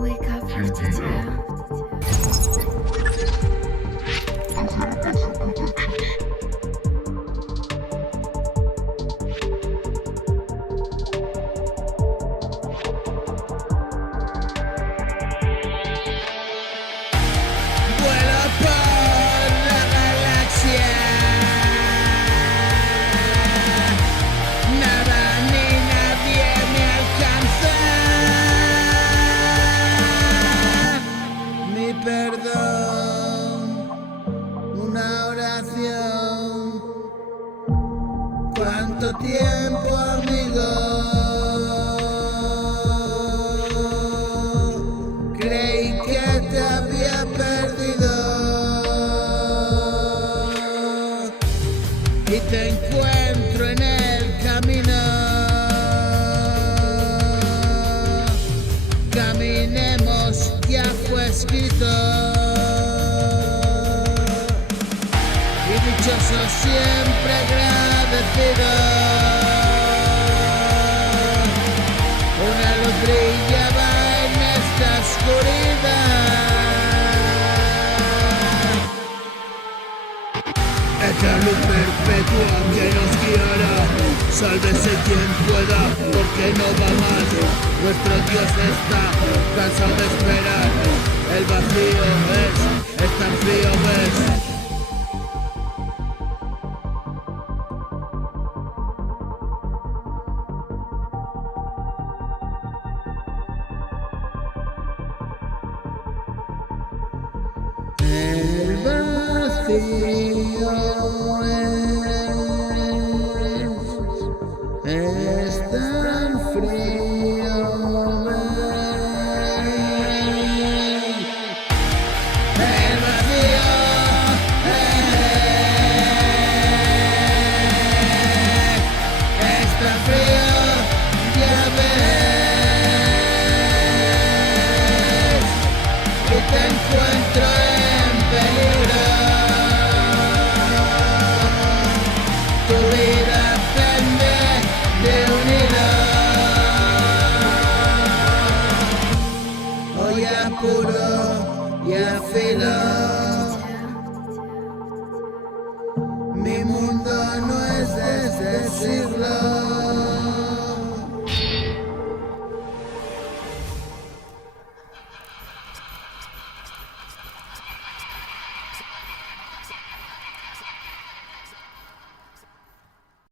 Wake up 52. Vuelo por la galaxia, nada ni nadie me alcanza. Mi perdón, una oración. ¿Cuánto tiempo, amigo? Creí que te había perdido y te encuentro en el camino. Caminemos, ya fue escrito. Y dichoso siempre agradecido. Una luz brillaba en esta oscuridad. Esta luz perpetua que nos guiará. Sálvese quien pueda, porque no va más. Nuestro Dios está cansado de esperar. El vacío es tan frío, ves. El vacío es tan frío, el vacío es tan frío.